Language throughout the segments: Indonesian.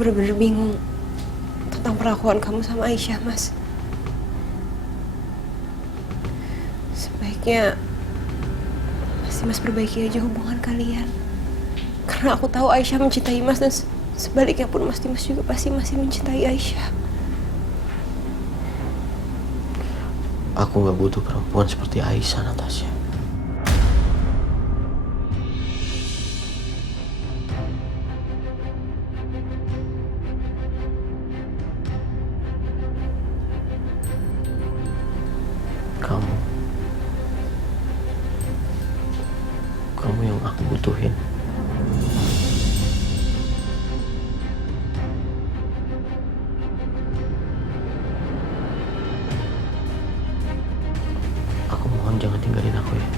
bener-bener bingung tentang perlakuan kamu sama Aisyah, Mas. Sebaiknya Mas perbaiki aja hubungan kalian. Karena aku tahu Aisyah mencintai Mas, dan sebaliknya pun Mas Dimas juga pasti masih mencintai Aisyah. Aku gak butuh perempuan seperti Aisyah, Natasha. Kamu yang aku butuhin. Aku mohon jangan tinggalin aku ya.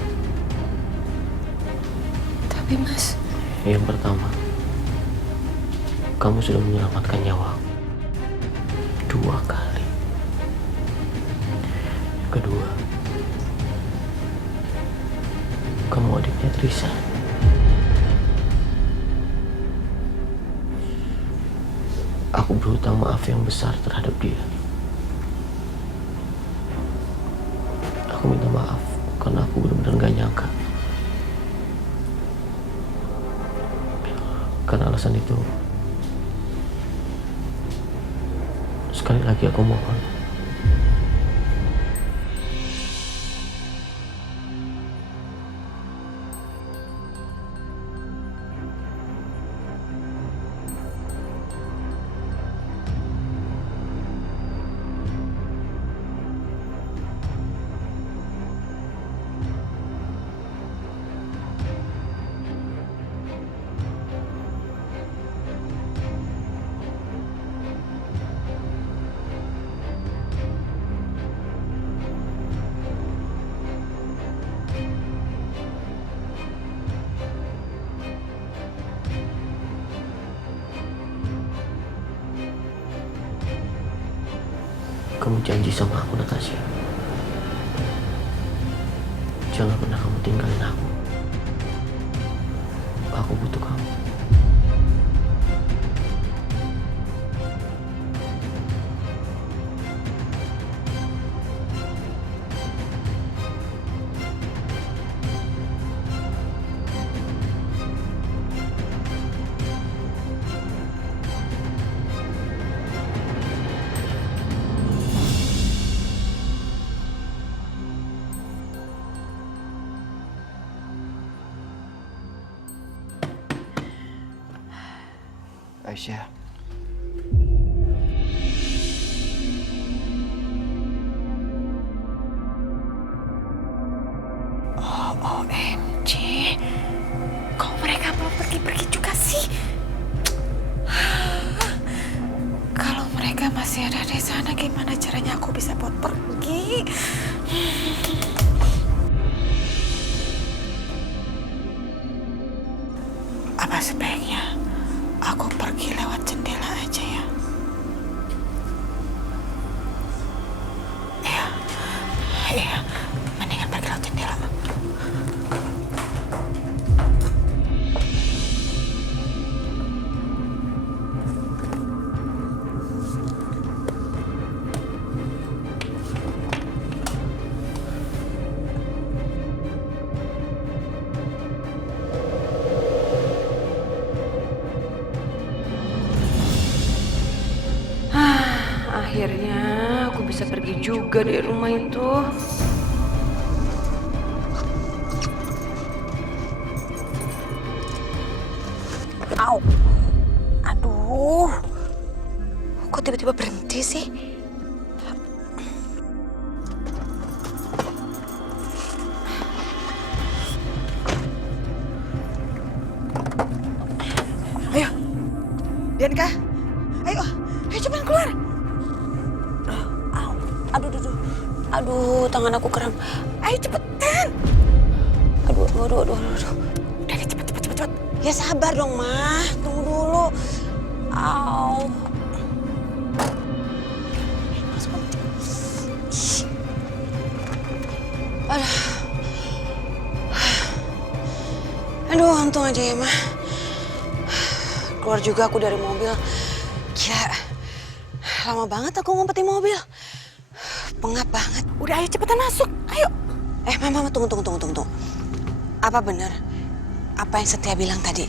Tapi Mas, yang pertama, kamu sudah menyelamatkan nyawa 2 kali. Yang kedua, kamu adiknya Trisa. Aku berhutang maaf yang besar terhadap dia. Aku minta maaf karena aku benar-benar gak nyangka. Karena alasan itu, sekali lagi aku mohon, kamu janji sama aku, Natasha. Jangan pernah kamu tinggalin aku. Aku butuh kamu. Aisyah. OMG, kok mereka belum pergi-pergi juga sih? Kalau mereka masih ada di sana, gimana caranya aku bisa buat pergi? Apa sebaiknya aku pergi lewat jendela aja ya? Iya, mendingan pergi lewat jendela. akhirnya aku bisa pergi juga dari rumah itu. Au, aduh, kok tiba-tiba berhenti sih? Ayo, Bianca, ayo cepat keluar. Aduh, tangan aku kram. Ayo cepetan. Aduh. Udah deh, cepet. Ya sabar dong, Ma. Tunggu dulu. Au. Aduh, untung aja ya, Ma. Keluar juga aku dari mobil. Lama banget aku ngumpet di mobil. Pengap banget. Udah ayo cepetan masuk, ayo. Mama, tunggu. Apa benar apa yang Setia bilang tadi?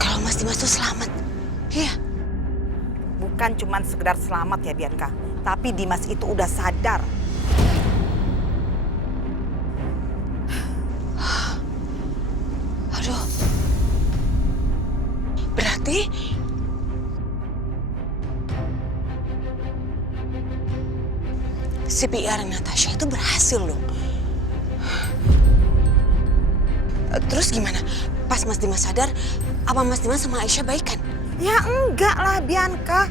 Kalau Mas Dimas tuh selamat. Iya. Bukan cuman sekedar selamat ya Bianca, tapi Dimas itu udah sadar. Aduh. Berarti CPR Natasha itu berhasil loh. Terus gimana? Pas Mas Dimas sadar, apa Mas Dimas sama Aisyah baikan? Ya enggak lah Bianca.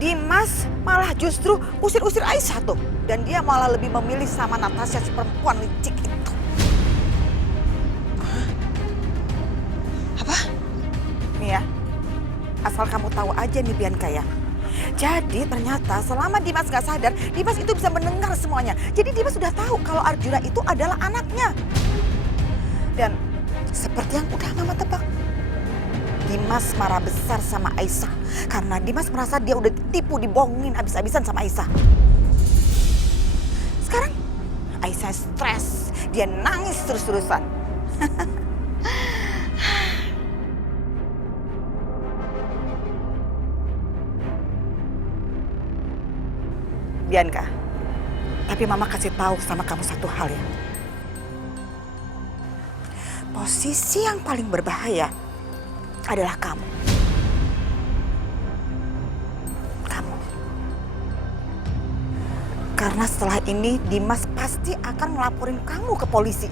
Dimas malah justru usir-usir Aisyah tuh. Dan dia malah lebih memilih sama Natasha, si perempuan licik itu. Apa? Nih ya, asal kamu tahu aja nih Bianca ya. Jadi ternyata selama Dimas gak sadar, Dimas itu bisa mendengar semuanya. Jadi Dimas sudah tahu kalau Arjuna itu adalah anaknya. Dan seperti yang udah Mama tebak, Dimas marah besar sama Aisyah. Karena Dimas merasa dia udah ditipu, dibohongin habis-habisan sama Aisyah. Sekarang Aisyah stres, dia nangis terus-terusan. Bianca, tapi Mama kasih tahu sama kamu satu hal ya. Posisi yang paling berbahaya adalah kamu. Kamu. Karena setelah ini Dimas pasti akan ngelaporin kamu ke polisi.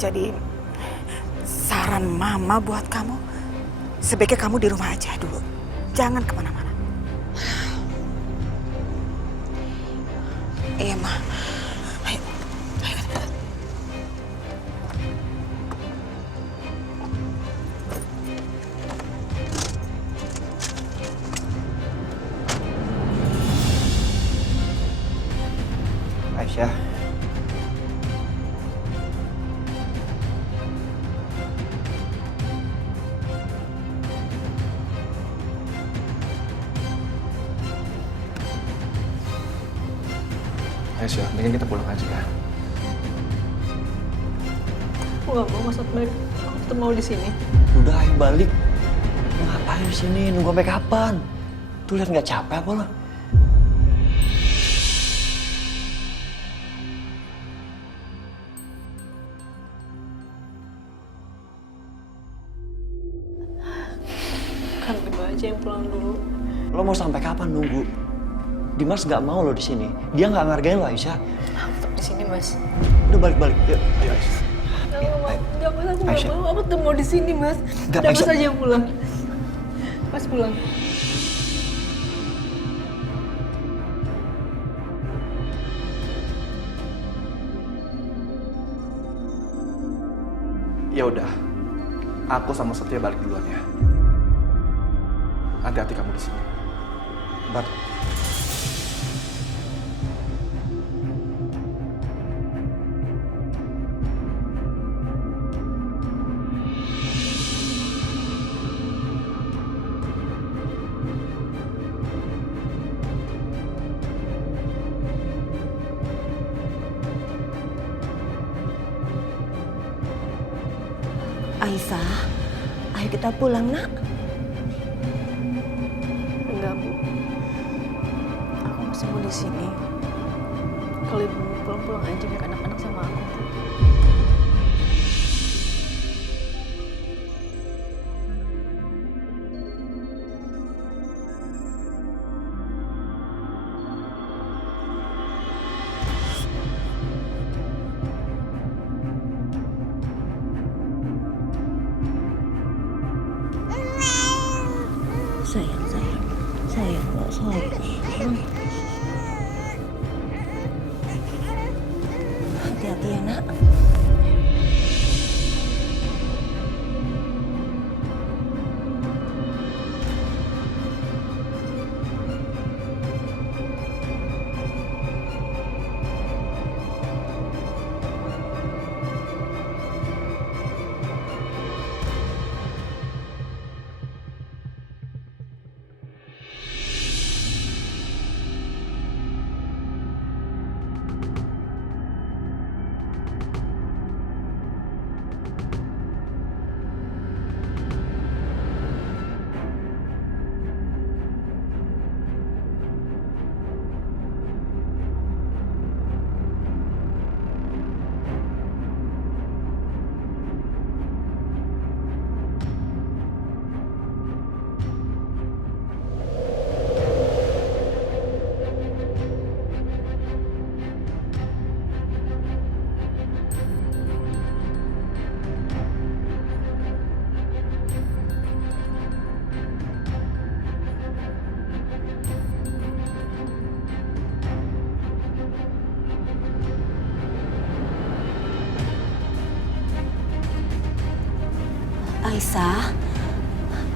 Jadi saran Mama buat kamu, sebaiknya kamu di rumah aja dulu. Jangan kemana-mana. Iya, Ma. Ayo. Aisyah. Aisyah, mendingan kita pulang aja ya. Aku gak mau Mas Akbar. Aku tetap mau di sini. Udah, ayo balik. Lu ngapain di sini? Nunggu sampai kapan? Tuh lihat nggak capek apa lo? Kan Ibu aja yang pulang dulu. Lo mau sampai kapan nunggu? Dimas nggak mau lo di sini. Dia nggak ngargain lo, Aisyah. Aku tetap di sini, Mas. Udah balik. Yuk, ayo Aisyah. Enggak, Mas. Aku Aisyah. nggak mau. Aku tetap mau di sini, Mas. Nggak, Udah, Mas Aisyah. aja yang pulang. Mas pulang. Ya udah, aku sama Setia balik duluan ya. Hati-hati kamu di sini. Bar. Aisyah, ayo kita pulang, Nak. Enggak, Bu. Aku masih mau di sini. Kalau Ibu mau pulang-pulang aja biar anak-anak sama aku. Sayang, nggak sayang. Hati-hati ya, Nak. Aisyah,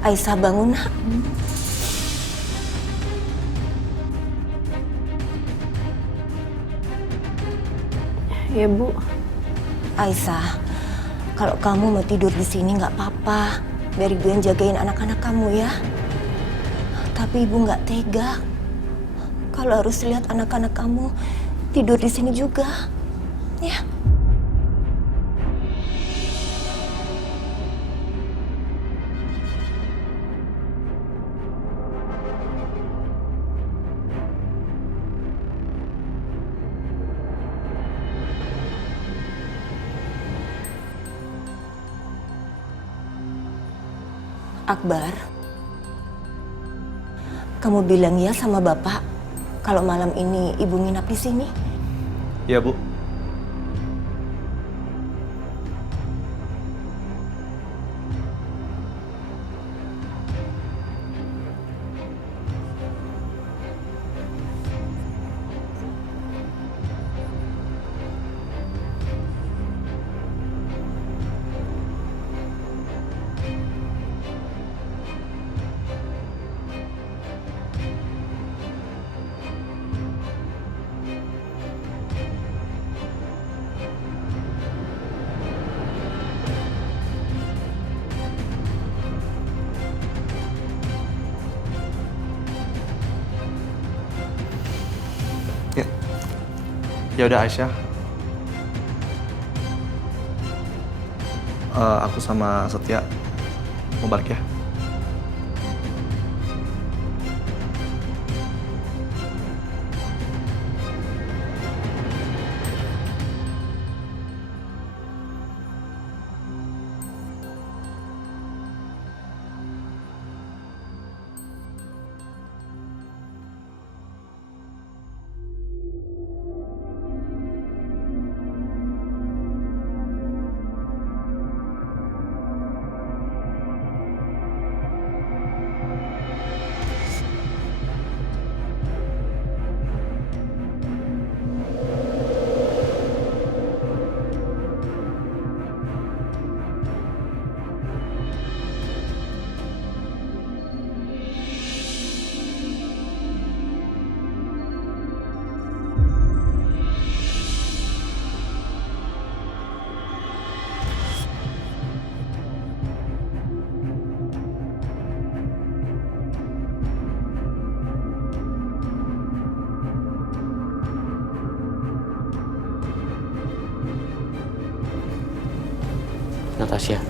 Aisyah bangun nak. Ya Bu. Aisyah, kalau kamu mau tidur di sini nggak apa-apa. Biar ibu yang jagain anak-anak kamu ya. Tapi ibu nggak tega kalau harus lihat anak-anak kamu tidur di sini juga, ya. Akbar, kamu bilang ya sama Bapak kalau malam ini Ibu nginap di sini. Iya, Bu. Ya udah Aisyah. Aku sama Setia mau balik ya. Natasha.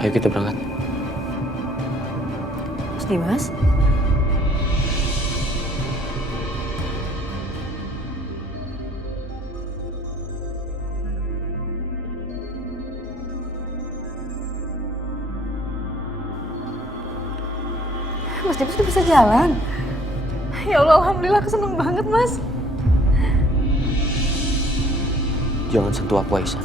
Ayo kita berangkat. Mas Dimas? Mas Dimas udah bisa jalan. Ya Allah, alhamdulillah, aku seneng banget, Mas. Jangan sentuh aku, Aisyah.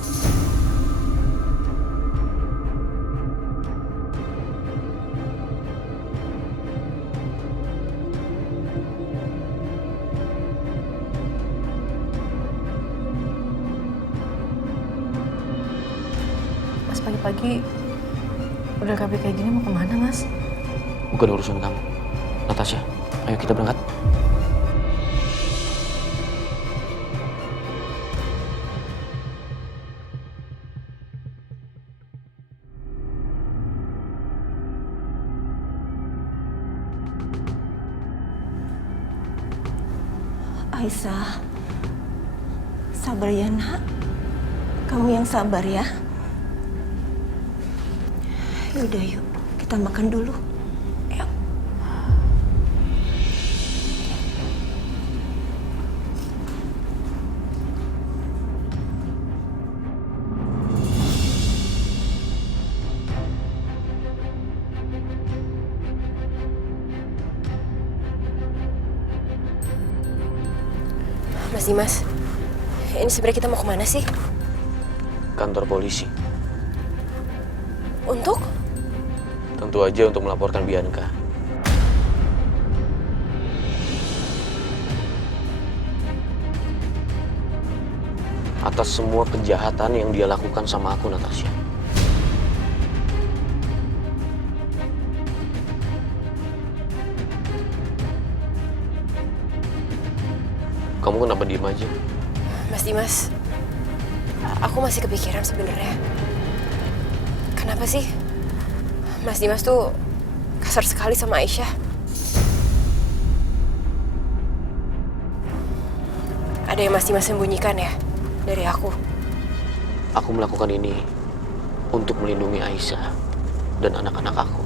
Mas, pagi-pagi udah kabur kayak gini mau kemana, Mas? Bukan urusan kamu. Natasha, ayo kita berangkat. Aisyah, sabar ya nak. Kamu yang sabar ya. Yaudah yuk, kita makan dulu. Yuk. Mas Dimas, ini sebenarnya kita mau kemana sih? Kantor polisi. Untuk? Tentu aja untuk melaporkan Bianca. atas semua kejahatan yang dia lakukan sama aku, Natasha. Kamu kenapa diem aja? Mas Dimas, aku masih kepikiran sebenarnya. Kenapa sih Mas Dimas tuh kasar sekali sama Aisyah? Ada yang Mas Dimas sembunyikan ya dari aku? Aku melakukan ini untuk melindungi Aisyah dan anak-anak aku.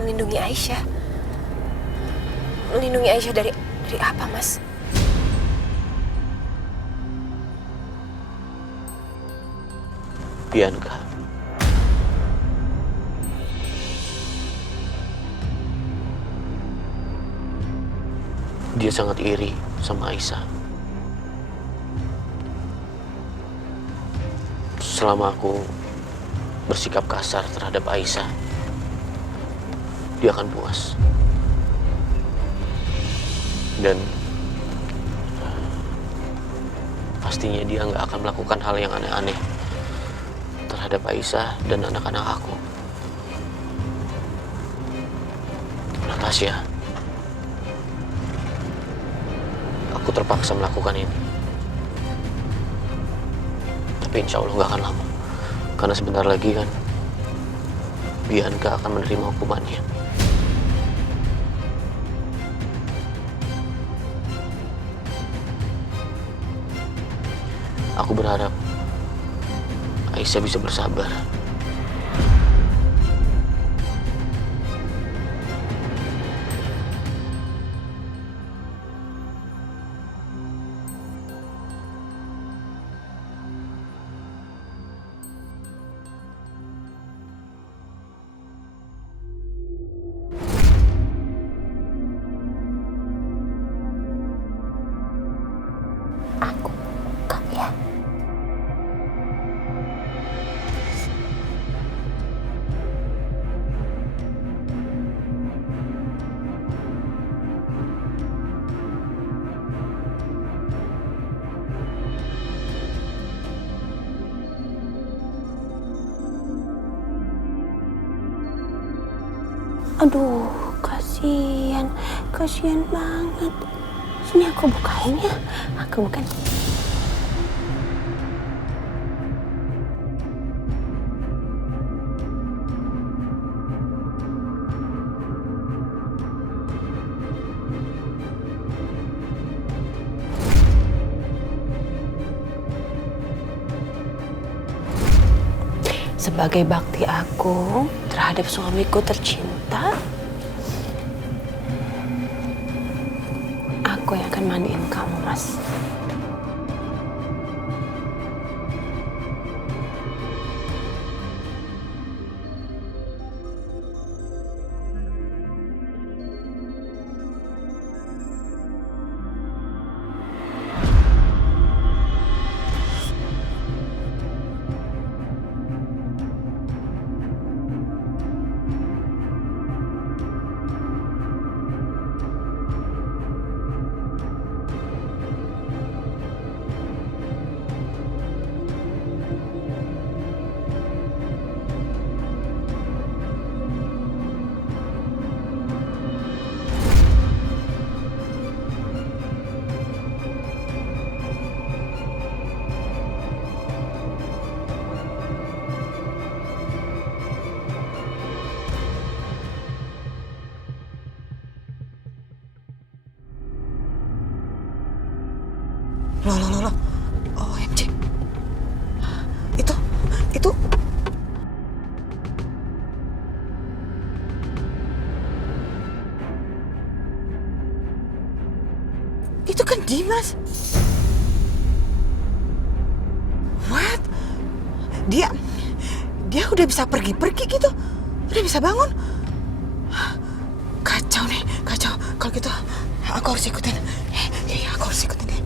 Melindungi Aisyah? Melindungi Aisyah dari apa, Mas? Bianca. Dia sangat iri sama Aisyah. Selama aku bersikap kasar terhadap Aisyah, dia akan puas. Dan pastinya dia nggak akan melakukan hal yang aneh-aneh terhadap Aisyah dan anak-anak aku. Natasha, aku terpaksa melakukan ini. Tapi insya Allah nggak akan lama. Karena sebentar lagi kan Bianca akan menerima hukumannya. Aku berharap Aisyah bisa bersabar. Aku buka ya. Aduh, kasihan banget. Sini aku bukain ya, aku bukain. Sebagai bakti aku terhadap suamiku tercinta, aku yang akan mandiin kamu, Mas. Loh. OMG. Itu. Itu kan Dimas. What? Dia udah bisa pergi gitu. Udah bisa bangun. Kacau nih, kacau. Kalau gitu, aku harus ikutin. Iya, aku harus ikutin dia.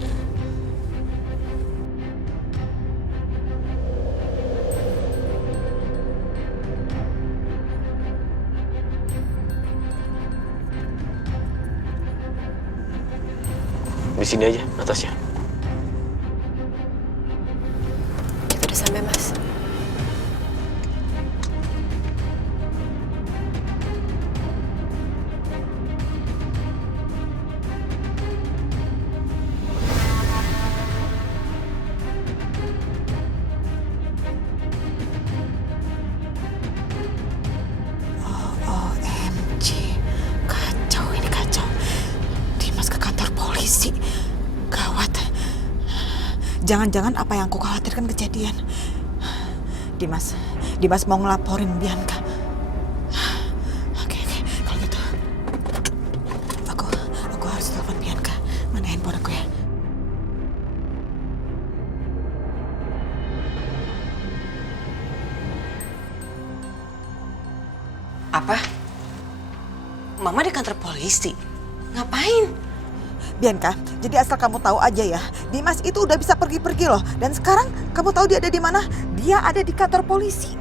Di sini aja, Natasha. Jangan-jangan apa yang aku khawatirkan kejadian. Dimas mau ngelaporin Bianca. Oke, kalau gitu aku harus telepon Bianca. Mana handphone aku ya? Apa? Mama di kantor polisi? Ngapain? Bianca, jadi asal kamu tahu aja ya, Dimas itu udah bisa pergi-pergi loh. Dan sekarang kamu tahu dia ada di mana? Dia ada di kantor polisi.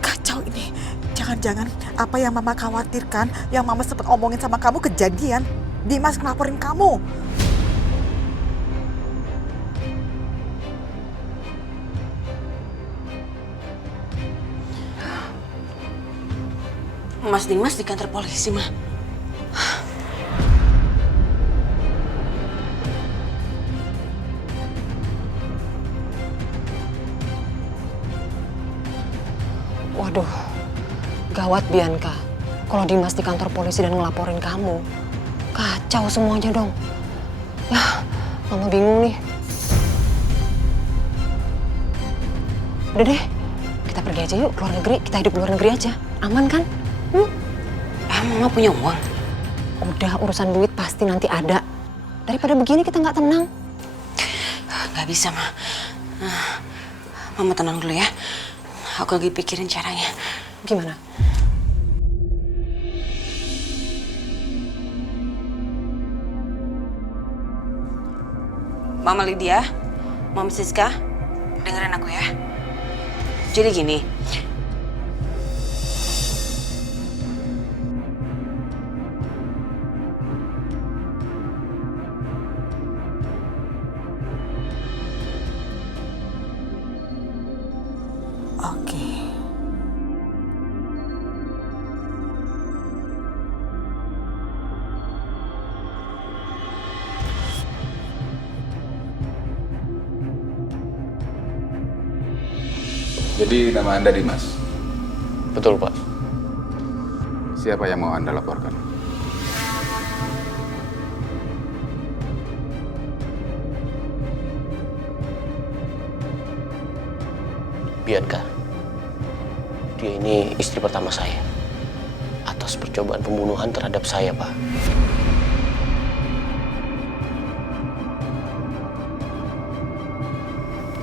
Kacau ini. Jangan-jangan apa yang Mama khawatirkan, yang Mama sempat omongin sama kamu kejadian. Dimas ngelaporin kamu. Mas Dimas di kantor polisi, Ma. Waduh, gawat Bianca. Kalau Dimas di kantor polisi dan ngelaporin kamu, kacau semuanya dong. Ya, Mama bingung nih. Udah deh, kita pergi aja yuk keluar negeri. Kita hidup luar negeri aja. Aman kan? Mama punya uang? Udah, urusan duit pasti nanti ada. Daripada begini kita nggak tenang. Nggak bisa, Ma. Mama tenang dulu ya. Aku lagi pikirin caranya. Gimana? Mama Lydia, Mama Siska, dengerin aku ya. Jadi gini, Oke. Jadi nama Anda Dimas? Betul, Pak. Siapa yang mau Anda laporkan? Bianca. Dia ini istri pertama saya. Atas percobaan pembunuhan terhadap saya, Pak.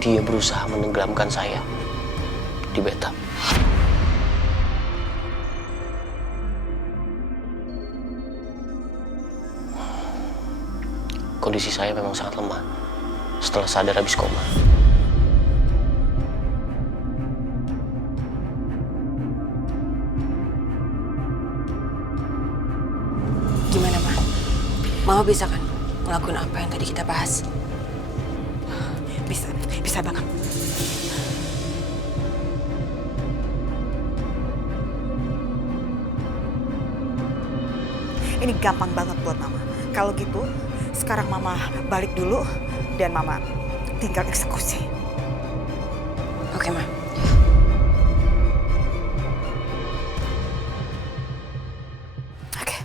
Dia berusaha menenggelamkan saya di bathtub. Kondisi saya memang sangat lemah setelah sadar habis koma. gimana, Ma? Mama bisa kan ngelakuin apa yang tadi kita bahas? Bisa banget. Ini gampang banget buat Mama. Kalau gitu, sekarang Mama balik dulu dan Mama tinggal eksekusi. Oke, Ma. Oke.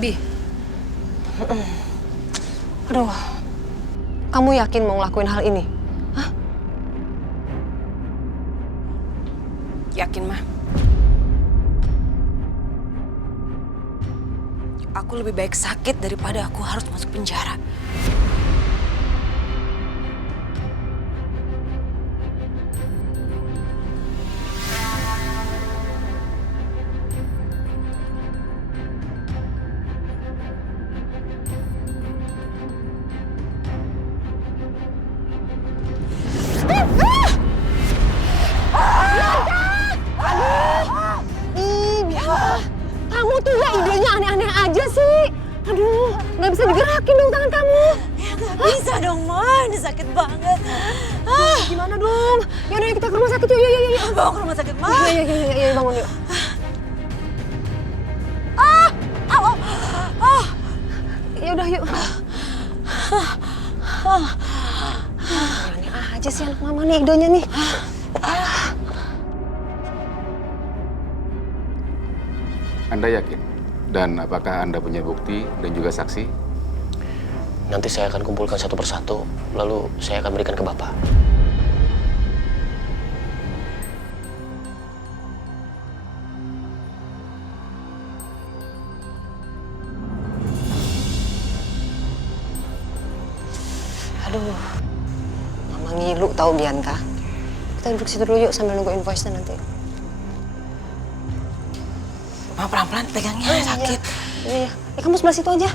Bi. Aduh. Kamu yakin mau ngelakuin hal ini? Hah? Yakin, Ma? Aku lebih baik sakit daripada aku harus masuk penjara. Kamu tuh ya idenya aneh-aneh aja sih. Aduh, nggak bisa digerakin dong tangan kamu. Ya nggak bisa dong, Ma. Ini sakit banget. Gimana dong? Ya udah kita ke rumah sakit yuk, yuk, yuk. Bawa ke rumah sakit, Ma. Iya, bangun yuk. Ya, ya, ya, ya, bangun yuk. Aduh, aduh, aduh, aduh, aduh, aduh, aduh, aduh, aduh, aduh, aduh, aduh, aduh, aduh, aduh, Ya udah yuk. Aneh aja sih anak mama nih idenya nih. Anda yakin? Dan apakah Anda punya bukti dan juga saksi? Nanti saya akan kumpulkan satu persatu, lalu saya akan berikan ke Bapak. Aduh, mama ngilu tahu Bianca. Kita duduk situ dulu yuk sambil nunggu invoice-nya nanti. Mama pelan-pelan pegangnya, sakit. Iya. Kamu sebelah situ aja.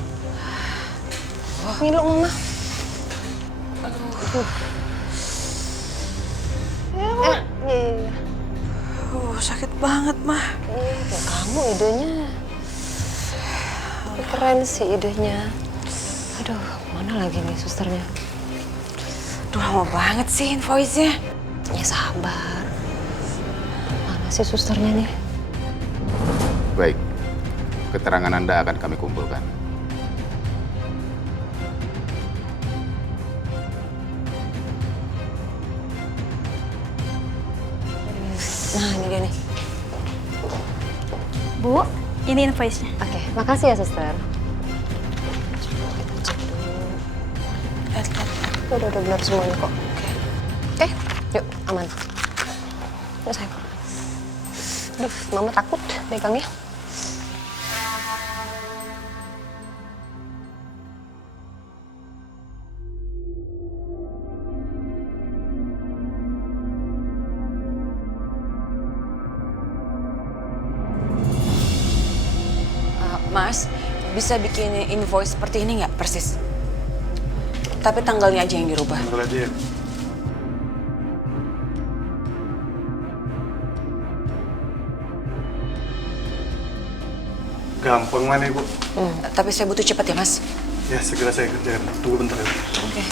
Ngilu mama. Aduh. Iya. Sakit banget, Mah. Iya, kamu idenya. Keren sih idenya. Aduh, mana lagi nih susternya? Aduh, lama banget sih invoice-nya. Ya sabar. Mana sih susternya nih? Baik, keterangan Anda akan kami kumpulkan. Nah, ini dia nih. Bu, ini invoice-nya. Oke, makasih ya suster. Lihat. Udah benar semuanya kok. Oke, yuk aman. Yuk sayang. Aduh, mama takut megangnya. Mas, bisa bikin invoice seperti ini nggak persis? Tapi tanggalnya aja yang dirubah. Tanggal aja ya. Gampang mana Ibu? Tapi saya butuh cepat ya, Mas. Ya segera saya kerjakan. Tunggu bentar ya. Oke.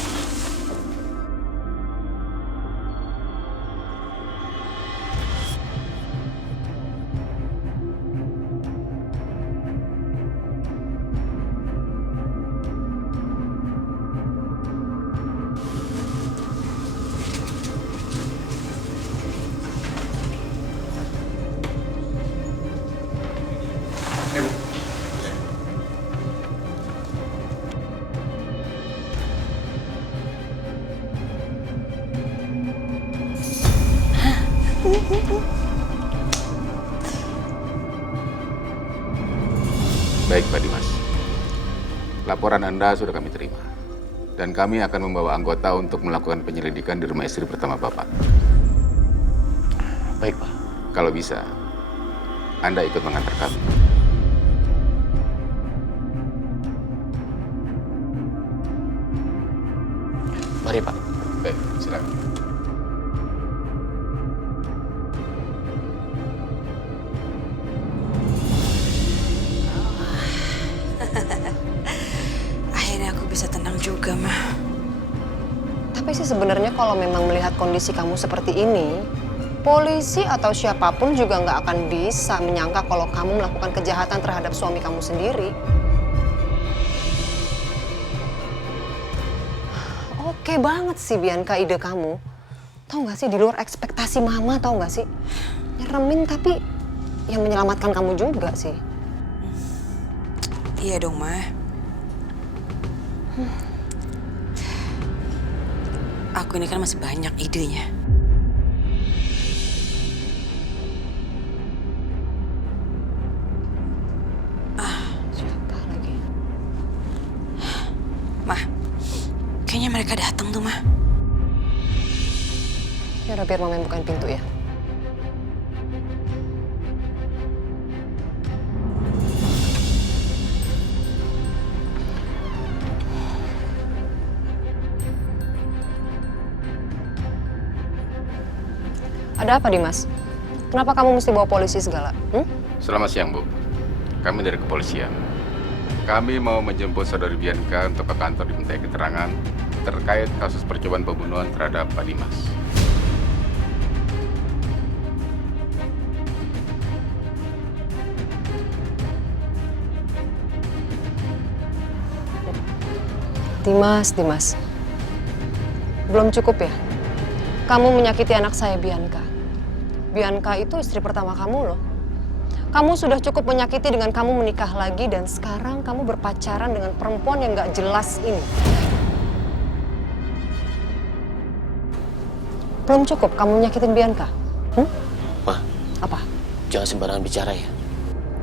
Baik, Pak Dimas. Laporan Anda sudah kami terima. Dan kami akan membawa anggota untuk melakukan penyelidikan di rumah istri pertama Bapak. Baik, Pak. Kalau bisa, Anda ikut mengantar kami. Mari, Pak. Baik, silakan. Akhirnya aku bisa tenang juga, Mah. Tapi sih sebenarnya kalau memang melihat kondisi kamu seperti ini, polisi atau siapapun juga nggak akan bisa menyangka kalau kamu melakukan kejahatan terhadap suami kamu sendiri. Oke banget sih Bianca ide kamu. Tahu nggak sih di luar ekspektasi mama, tahu nggak sih? Nyeremin tapi yang menyelamatkan kamu juga sih. Iya dong, Mah. Aku ini kan masih banyak idenya. Siapa lagi? Mah, kayaknya mereka datang tuh, Mah. Ya udah biar mama yang bukain pintu ya. Ada apa, Dimas? Kenapa kamu mesti bawa polisi segala? Selamat siang, Bu. Kami dari kepolisian. Kami mau menjemput saudari Bianca untuk ke kantor dimintai keterangan terkait kasus percobaan pembunuhan terhadap Pak Dimas. Dimas. Belum cukup ya? Kamu menyakiti anak saya, Bianca. Bianca itu istri pertama kamu loh. Kamu sudah cukup menyakiti dengan kamu menikah lagi dan sekarang kamu berpacaran dengan perempuan yang gak jelas ini. Belum cukup kamu nyakitin Bianca? Ma, Apa? jangan sembarangan bicara ya.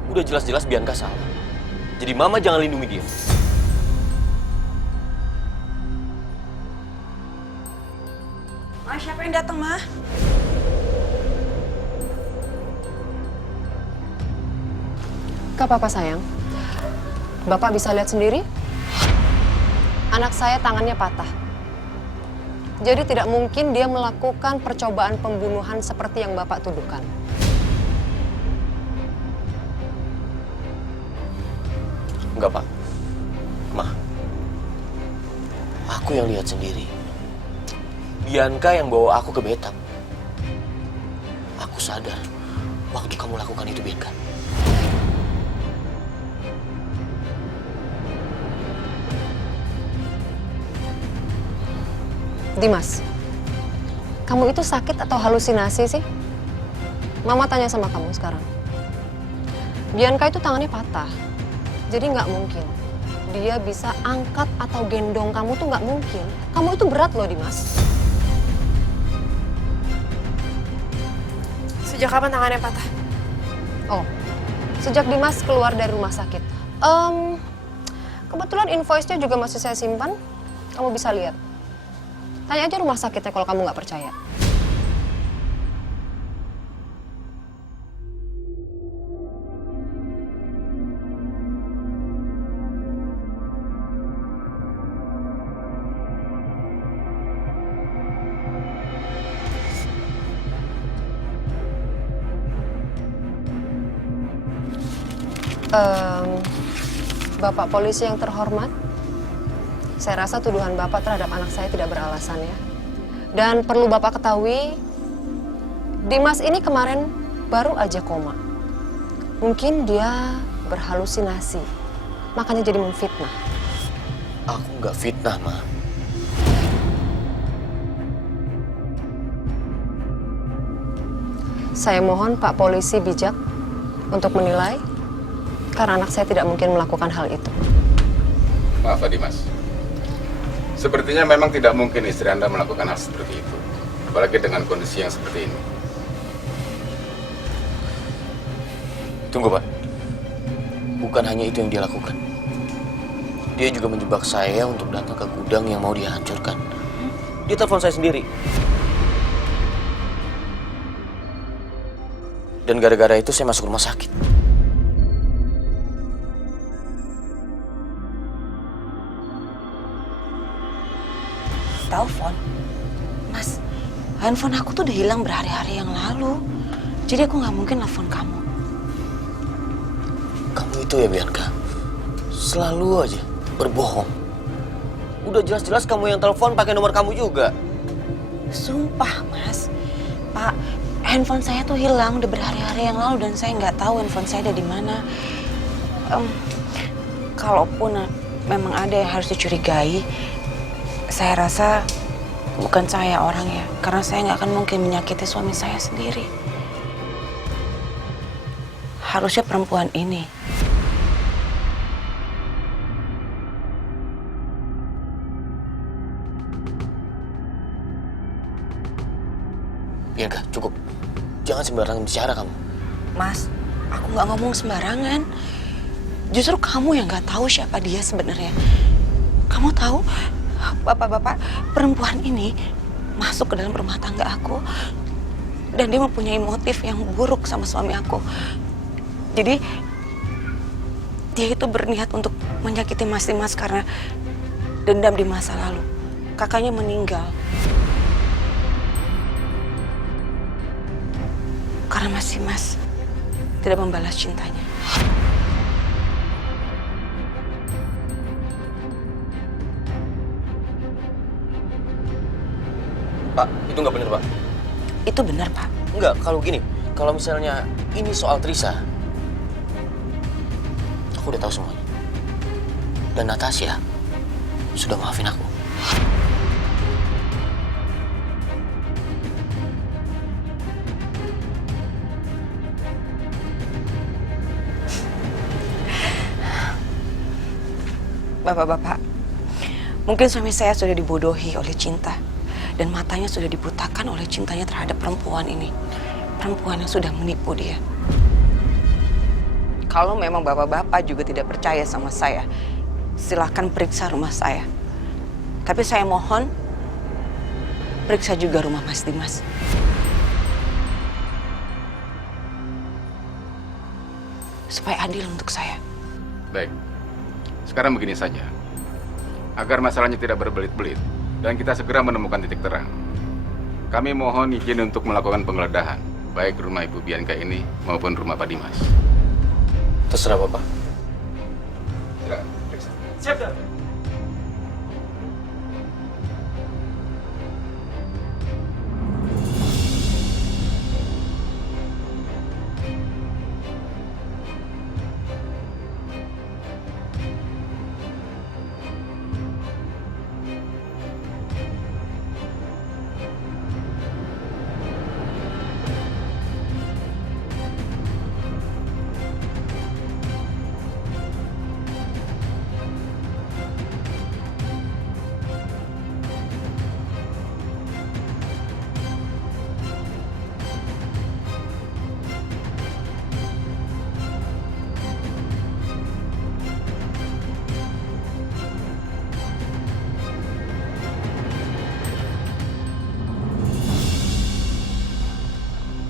Udah jelas-jelas Bianca salah. Jadi Mama jangan lindungi dia. Ma, siapa yang datang, Ma? Gak apa-apa sayang. Bapak bisa lihat sendiri. Anak saya tangannya patah. Jadi tidak mungkin dia melakukan percobaan pembunuhan seperti yang Bapak tuduhkan. Enggak, Pak. Ma, aku yang lihat sendiri. Bianca yang bawa aku ke Batam. Aku sadar waktu kamu lakukan itu, Bianca. Dimas, kamu itu sakit atau halusinasi sih? Mama tanya sama kamu sekarang. Bianca itu tangannya patah. Jadi nggak mungkin. Dia bisa angkat atau gendong kamu tuh nggak mungkin. Kamu itu berat loh, Dimas. Sejak kapan tangannya patah? Oh, sejak Dimas keluar dari rumah sakit. Kebetulan invoice-nya juga masih saya simpan. Kamu bisa lihat. Tanya aja rumah sakitnya kalau kamu nggak percaya. Bapak polisi yang terhormat, saya rasa tuduhan Bapak terhadap anak saya tidak beralasan ya. Dan perlu Bapak ketahui, Dimas ini kemarin baru aja koma. Mungkin dia berhalusinasi, makanya jadi memfitnah. Aku nggak fitnah, Ma. Saya mohon Pak polisi bijak untuk menilai, karena anak saya tidak mungkin melakukan hal itu. Maaf, Pak Dimas. Sepertinya memang tidak mungkin istri Anda melakukan hal seperti itu. Apalagi dengan kondisi yang seperti ini. Tunggu, Pak. Bukan hanya itu yang dia lakukan. Dia juga menjebak saya untuk datang ke gudang yang mau dia hancurkan. Dia telepon saya sendiri. Dan gara-gara itu saya masuk rumah sakit. Telepon? Mas, handphone aku tuh udah hilang berhari-hari yang lalu. Jadi aku nggak mungkin telepon kamu. Kamu itu ya, Bianca. Selalu aja berbohong. Udah jelas-jelas kamu yang telepon pakai nomor kamu juga. Sumpah, Mas. Pak, handphone saya tuh hilang udah berhari-hari yang lalu dan saya nggak tahu handphone saya ada di mana. Kalaupun memang ada yang harus dicurigai, saya rasa bukan saya orangnya, karena saya nggak akan mungkin menyakiti suami saya sendiri. Harusnya perempuan ini. Bianca, cukup. Jangan sembarangan bicara kamu. Mas, aku nggak ngomong sembarangan. Justru kamu yang nggak tahu siapa dia sebenarnya. Kamu tahu, bapak-bapak, perempuan ini masuk ke dalam rumah tangga aku dan dia mempunyai motif yang buruk sama suami aku. Jadi dia itu berniat untuk menyakiti Mas Dimas karena dendam di masa lalu. Kakaknya meninggal karena Mas Dimas tidak membalas cintanya. Pak, itu nggak benar, Pak. Itu benar, Pak. Enggak, kalau gini, kalau misalnya ini soal Trisa, aku udah tahu semuanya. Dan Natasha sudah maafin aku. Bapak-bapak, mungkin suami saya sudah dibodohi oleh cinta. Dan matanya sudah dibutakan oleh cintanya terhadap perempuan ini. Perempuan yang sudah menipu dia. Kalau memang bapak-bapak juga tidak percaya sama saya, silahkan periksa rumah saya. Tapi saya mohon, periksa juga rumah Mas Dimas. Supaya adil untuk saya. Baik, sekarang begini saja. Agar masalahnya tidak berbelit-belit dan kita segera menemukan titik terang, kami mohon izin untuk melakukan penggeledahan, baik rumah Ibu Bianca ini maupun rumah Pak Dimas. Terserah Bapak. Silakan, periksa. Siap, Dan.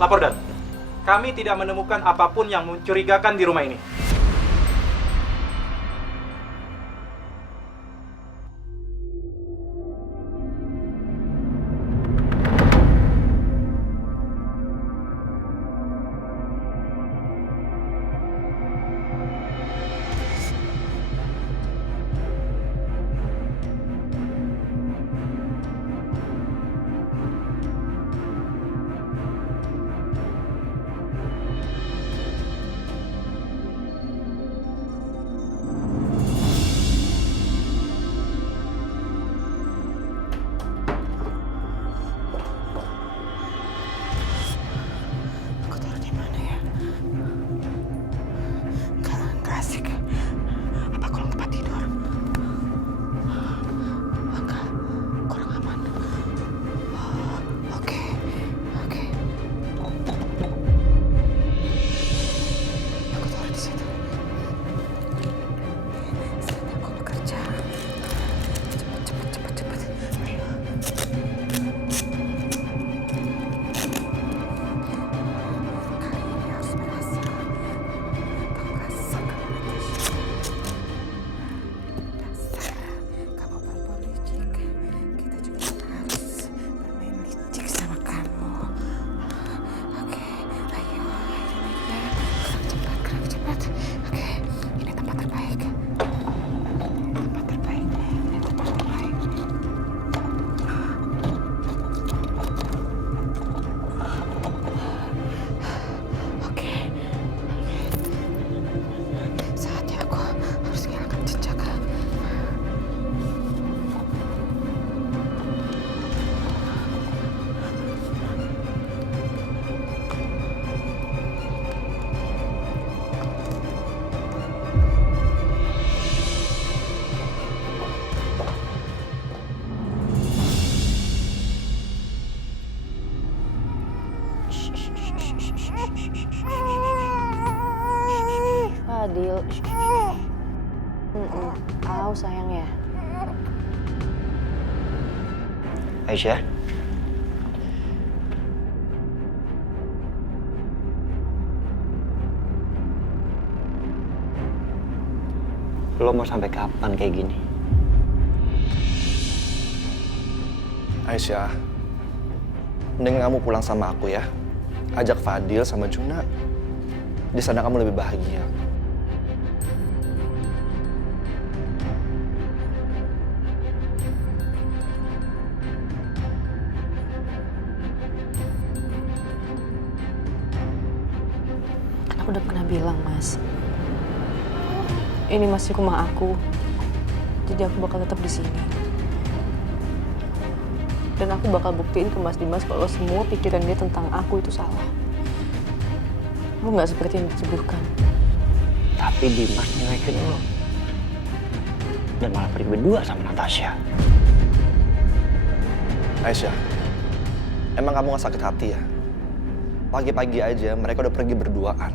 Lapor, Dan. Kami tidak menemukan apapun yang mencurigakan di rumah ini. Fadil. Tahu sayang ya. Aisyah, lo mau sampai kapan kayak gini? Aisyah, mending kamu pulang sama aku ya. Ajak Fadil sama Juna. Di sana kamu lebih bahagia. Kan aku udah pernah bilang, Mas. Ini masih rumah aku. Jadi aku bakal tetap di sini. Dan aku bakal buktiin ke Mas Dimas kalau semua pikiran dia tentang aku itu salah. Aku nggak seperti yang dituduhkan. Tapi Dimas nyelekin lo. Dan malah pergi berdua sama Natasha. Aisyah, emang kamu gak sakit hati ya? Pagi-pagi aja mereka udah pergi berduaan.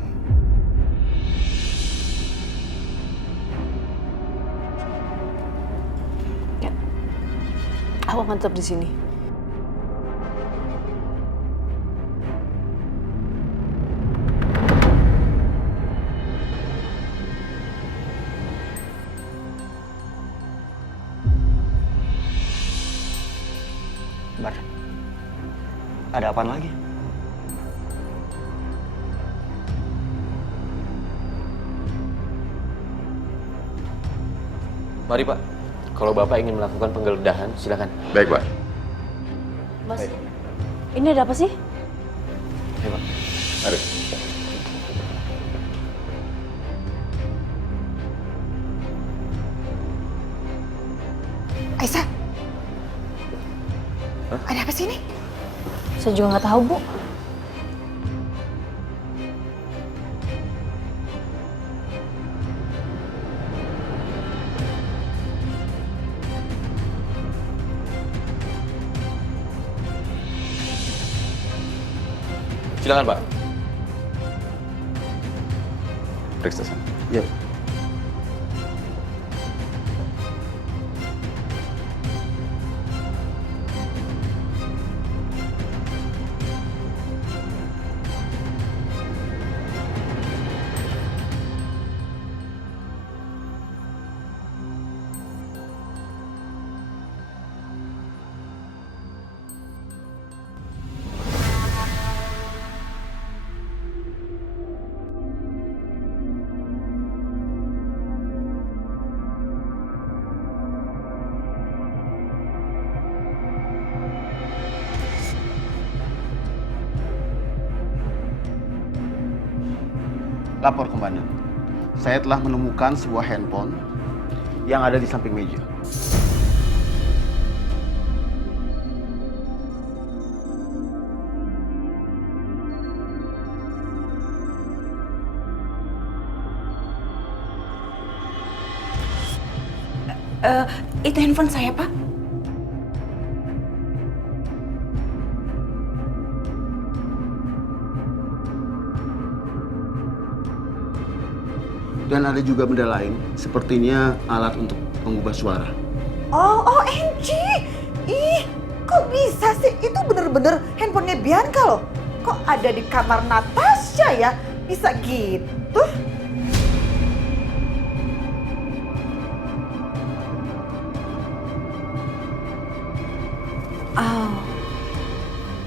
Ya, aku akan tetap di sini. Bar, ada apaan lagi? Mari Pak, kalau Bapak ingin melakukan penggeledahan, silakan. Baik, Pak. Mas, ini ada apa sih? Ayo Pak. Mari. Aisyah, ada apa sih ini? Saya juga nggak tahu, Bu. Silakan Pak. Periksa sana. Iya. Lapor Komandan. Saya telah menemukan sebuah handphone yang ada di samping meja. Itu handphone saya, Pak. Dan ada juga benda lain, sepertinya alat untuk mengubah suara. Oh, OMG! Ih, kok bisa sih? Itu bener-bener handphonenya Bianca loh. Kok ada di kamar Natasha ya? Bisa gitu? Oh,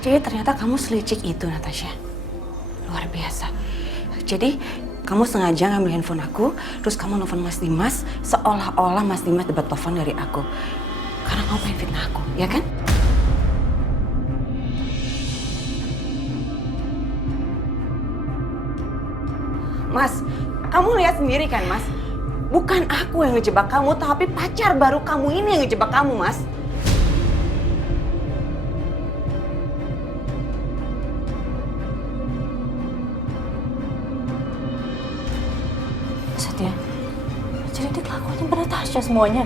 jadi ternyata kamu selicik itu, Natasha. Luar biasa. Jadi, kamu sengaja ngambil handphone aku, terus kamu nelfon Mas Dimas, seolah-olah Mas Dimas dapat telepon dari aku. Karena kamu pengen fitnah aku, ya kan? Mas, kamu lihat sendiri kan, Mas? Bukan aku yang ngejebak kamu, tapi pacar baru kamu ini yang ngejebak kamu, Mas. Setia, jadi dia kelakuannya pada Tasya semuanya.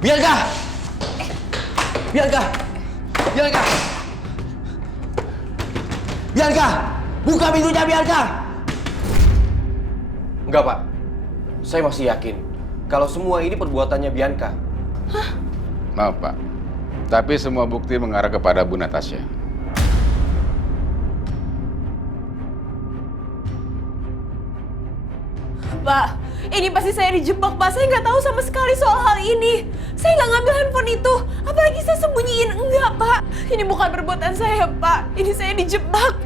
Bianca! Bianca! Bianca! Bianca! Buka pintunya, Bianca! Enggak, Pak. Saya masih yakin kalau semua ini perbuatannya Bianca. Hah? Maaf, Pak. Tapi semua bukti mengarah kepada Bu Natasha. Pak, ini pasti saya dijebak, Pak. Saya nggak tahu sama sekali soal hal ini. Saya nggak ngambil handphone itu. Apalagi saya sembunyiin. Enggak, Pak. Ini bukan perbuatan saya, Pak. Ini saya dijebak.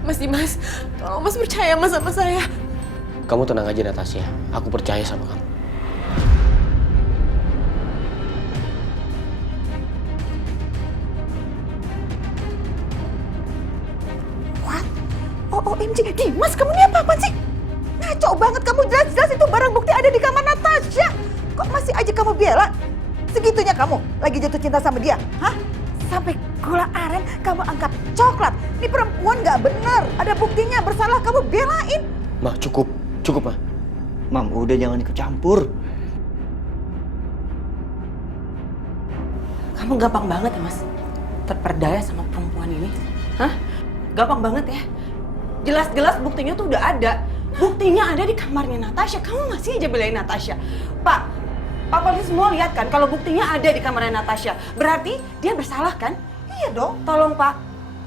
Mas Dimas, tolong Mas percaya Mas sama saya. Kamu tenang aja Natasha, aku percaya sama kamu. What? OMG, Dimas kamu ini apa-apaan sih? Ngaco banget kamu, jelas-jelas itu barang bukti ada di kamar Natasha. Kok masih aja kamu bela? Segitunya kamu lagi jatuh cinta sama dia, hah? Sampai gula aren kamu angkat coklat. Ini perempuan nggak benar. Ada buktinya, bersalah kamu belain. Ma, cukup Ma. Mam, udah jangan ikut campur. Kamu gampang banget ya, Mas. Terperdaya sama perempuan ini. Hah? Gampang banget ya. Jelas-jelas buktinya tuh udah ada. Buktinya ada di kamarnya Natasha. Kamu masih aja belain Natasha. Pak polisi semua lihat kan kalau buktinya ada di kamarnya Natasha. Berarti dia bersalah kan? Iya dong. Tolong Pak,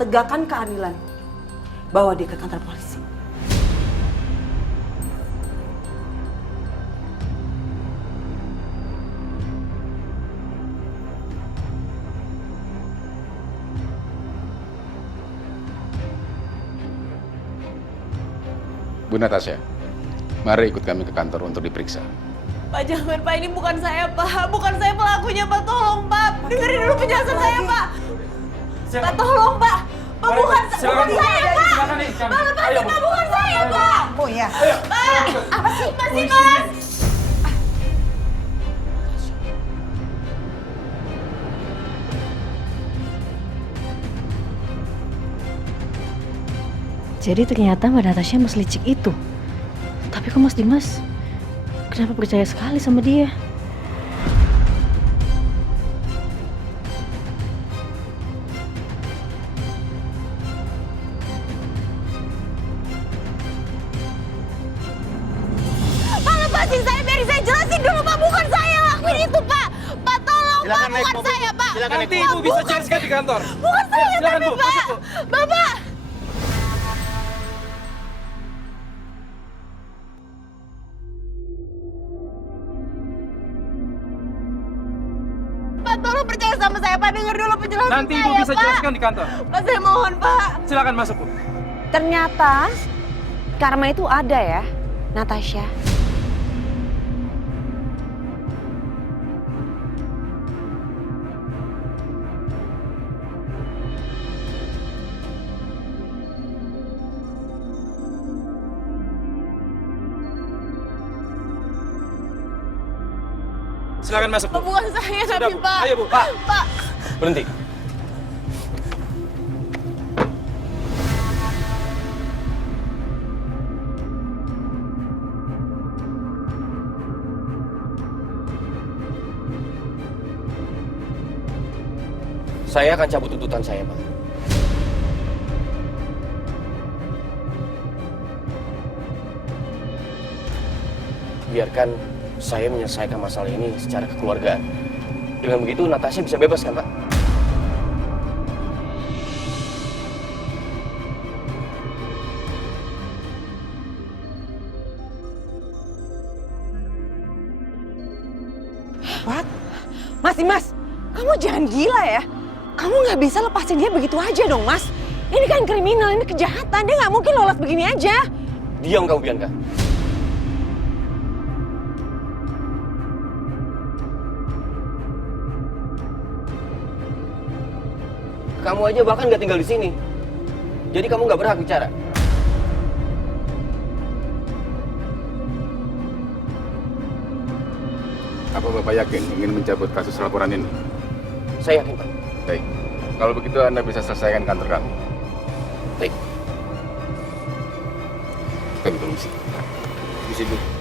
tegakkan keadilan. Bawa dia ke kantor polisi. Bu Natasha, mari ikut kami ke kantor untuk diperiksa. Pak, jangan Pak, ini bukan saya Pak. Bukan saya pelakunya Pak, tolong Pak. Dengerin dulu penjelasan saya Pak. Pak, tolong Pak. Pak, bukan saya Pak. Pak, lepasin Pak, bukan saya Pak. Oh ya. Pak, apa sih? Masih Mas. Jadi ternyata Mbak Natasha Mas licik itu. Tapi kok Mas Dimas kenapa percaya sekali sama dia? Pak, lepasin saya, biar saya jelasin dulu Pak. Bukan saya yang lakuin itu Pak. Pak, tolong Pak, bukan saya Pak. Nanti Ibu bisa jelaskan di kantor. Bukan saya Silakan, tapi Bu, Pak. masuk, Bu. Bapak. Pak, tolong percaya sama saya Pak. Dengar dulu penjelasan saya Nanti Ibu bisa Pak. jelaskan di kantor. Pak, saya mohon Pak. Silakan masuk, Bu. Ternyata karma itu ada ya, Natasha. Silakan masuk, Bu. Pak, bukan saya Sudah, tapi Bu. Pak. Ayo, Bu. Pak. Pak. Berhenti. Saya akan cabut tuntutan saya, Pak. Biarkan saya menyelesaikan masalah ini secara kekeluargaan. Dengan begitu Natasha bisa bebas kan, Pak? What? Mas Dimas, kamu jangan gila ya. Kamu nggak bisa lepasin dia begitu aja dong, Mas. Ini kan kriminal, ini kejahatan. Dia nggak mungkin lolos begini aja. Diam kamu, Bianca. Kamu aja bahkan nggak tinggal di sini. Jadi kamu nggak berhak bicara. Apa Bapak yakin ingin mencabut kasus laporan ini? Saya yakin, Pak. Baik. Kalau begitu Anda bisa selesaikan kantor kami. Baik. Kami permisi. Bisa dulu.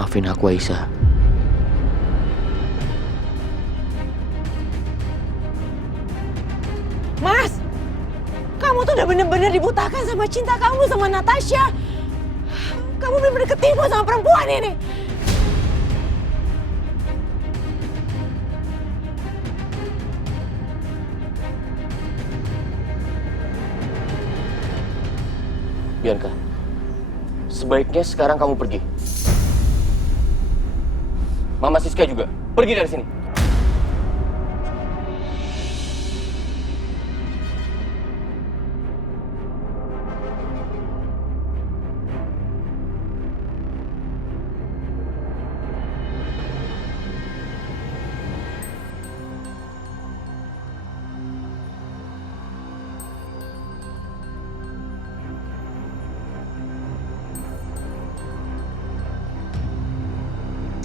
Maafin aku, Aisyah. Mas, kamu tuh udah bener-bener dibutakan sama cinta kamu sama Natasha. Kamu bener-bener ketipu sama perempuan ini. Bianca, sebaiknya sekarang kamu pergi. Mama Siska juga, pergi dari sini.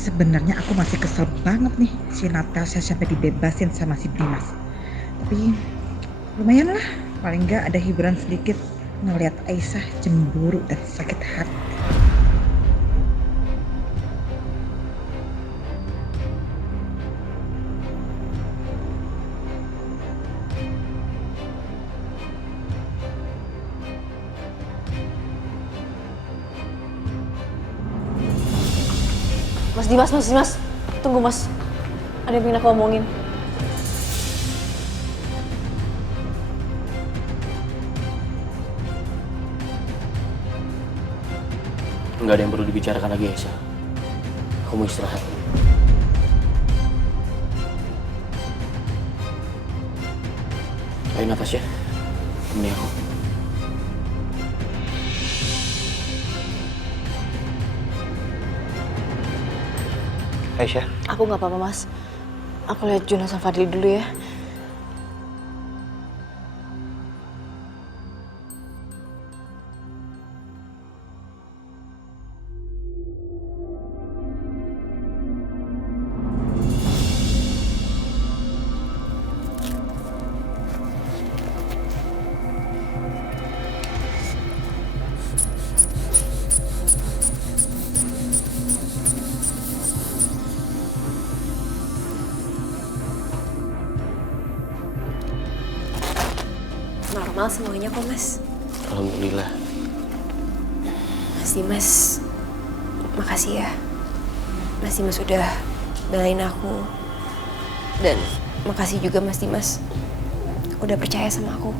Sebenarnya aku masih kesel banget nih si Natasha sampai dibebasin sama si Dimas. Tapi lumayan lah, paling nggak ada hiburan sedikit ngelihat Aisyah cemburu dan sakit hati. Mas Dimas, tunggu Mas. Ada yang pengen aku omongin. Nggak ada yang perlu dibicarakan lagi, Aisyah. Kamu istirahat. Ayo Natasha, temani aku. Aisyah, Aku nggak apa-apa Mas. Aku lihat Juna sama Fadli dulu ya. Normal semuanya kok, Mas. Alhamdulillah. Mas Dimas, makasih ya. Mas Dimas udah belain aku. Dan makasih juga Mas Dimas udah percaya sama aku.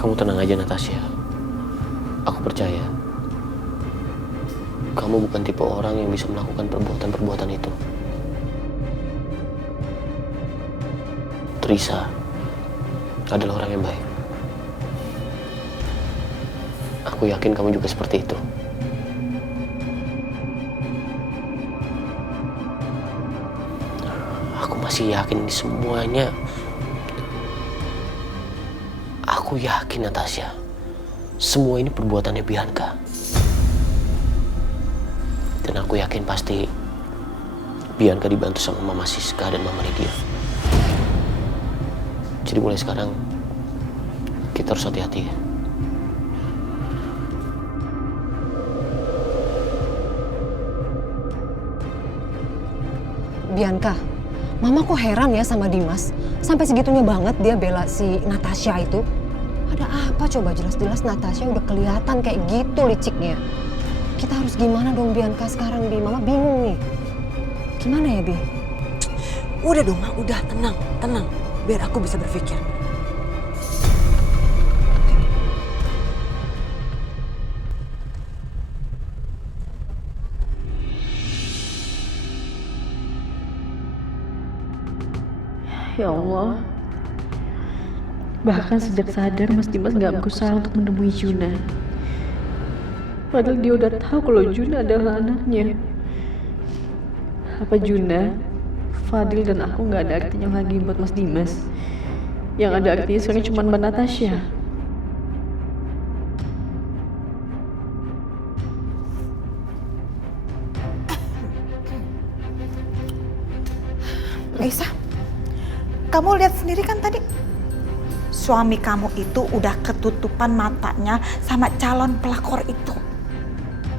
Kamu tenang aja, Natasha. Aku percaya. Kamu bukan tipe orang yang bisa melakukan perbuatan-perbuatan itu. Risa adalah orang yang baik. Aku yakin kamu juga seperti itu. Aku masih yakin di semuanya. Aku yakin, Natasha, semua ini perbuatannya Bianca. Dan aku yakin pasti Bianca dibantu sama Mama Siska dan Mama Lydia. Jadi mulai sekarang, kita harus hati-hati ya. Bianca, Mama kok heran ya sama Dimas. Sampai segitunya banget dia bela si Natasha itu. Ada apa coba, jelas-jelas Natasha udah kelihatan kayak gitu liciknya. Kita harus gimana dong Bianca sekarang, Bi? Mama bingung nih. Gimana ya, Bi? Udah dong, Ma, udah tenang. Biar aku bisa berpikir. Ya Allah. Bahkan sejak sadar Mas Dimas gak berusaha untuk menemui Juna. Padahal dia udah tahu kalau Juna adalah anaknya. Apa Juna, Fadil dan aku gak ada artinya lagi buat Mas Dimas? Yang ada artinya sekarang cuma Mbak Natasha. Aisyah, kamu lihat sendiri kan tadi suami kamu itu udah ketutupan matanya sama calon pelakor itu.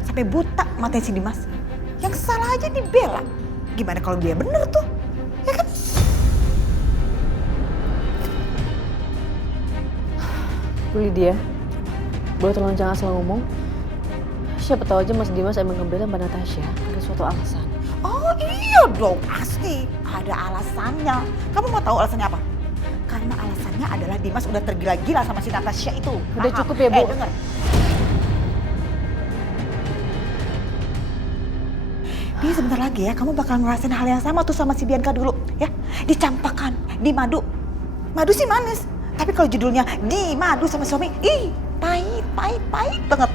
Sampai buta matanya si Dimas. Yang salah aja dibela. Gimana kalau dia bener tuh? Ya kan? Bu Lydia, boleh tolong jangan asal ngomong? Siapa tahu aja Mas Dimas emang ngebela Mbak Natasha ada suatu alasan. Oh iya dong, pasti ada alasannya. Kamu mau tahu alasannya apa? Karena alasannya adalah Dimas udah tergila-gila sama si Natasha itu. Udah cukup ya, Bu. Denger. Dia sebentar lagi ya, kamu bakal ngerasain hal yang sama tuh sama si Bianca dulu ya. Dicampakan, di madu. Madu sih manis, tapi kalau judulnya di madu sama suami, ih pahit banget.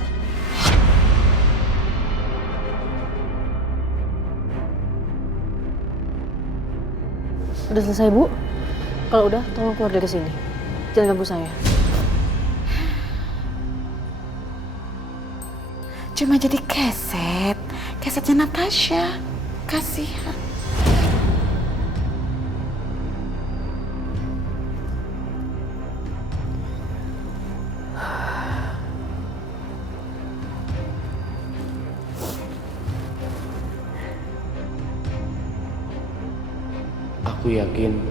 Udah selesai, Bu? Kalau udah, tolong keluar dari sini. Jangan ganggu saya. Cuma jadi kesetnya Natasha. Kasihan. Aku yakin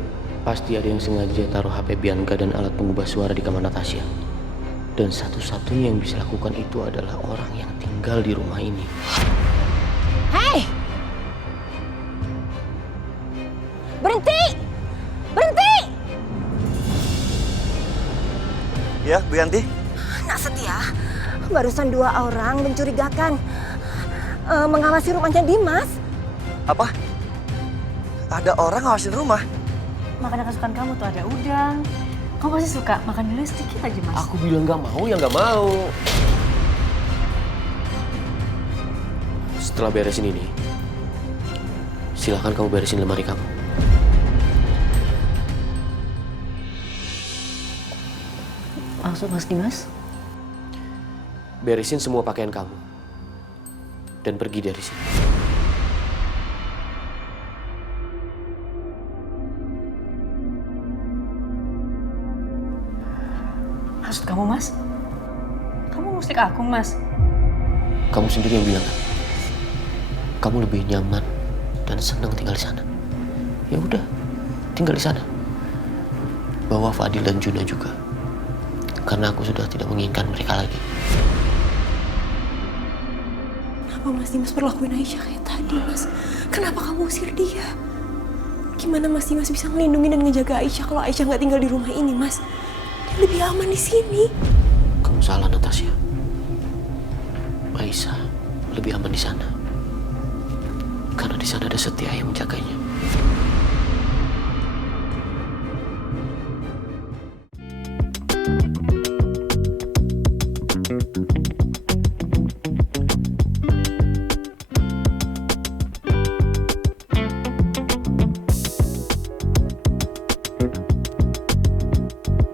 pasti ada yang sengaja taruh HP Bianca dan alat pengubah suara di kamar Natasha. Dan satu-satunya yang bisa lakukan itu adalah orang yang tinggal di rumah ini. Hei! Berhenti! Berhenti! Ya, Bu Yanti? Nak Setia, barusan 2 orang mencurigakan mengawasi rumahnya Dimas. Apa? Ada orang ngawasin rumah? Makanan kesukaan kamu tuh ada udang. Kamu pasti suka makan dulu sedikit aja, Mas. Aku bilang gak mau, ya gak mau. Setelah beresin ini, silakan kamu beresin lemari kamu. Maksud Mas Dimas? Beresin semua pakaian kamu. Dan pergi dari sini. Maksud kamu, Mas? Kamu ngusik aku, Mas? Kamu sendiri yang bilang kan? Kamu lebih nyaman dan senang tinggal di sana. Ya udah, tinggal di sana. Bawa Fadil dan Juna juga. Karena aku sudah tidak menginginkan mereka lagi. Kenapa Mas Dimas perlakuin Aisyah kayak tadi, Mas? Kenapa kamu usir dia? Gimana Mas Dimas bisa ngelindungi dan ngejaga Aisyah kalau Aisyah nggak tinggal di rumah ini, Mas? Dia lebih aman di sini. Kamu salah, Natasha. Aisyah lebih aman di sana. Karena di sana ada Setia yang menjaganya.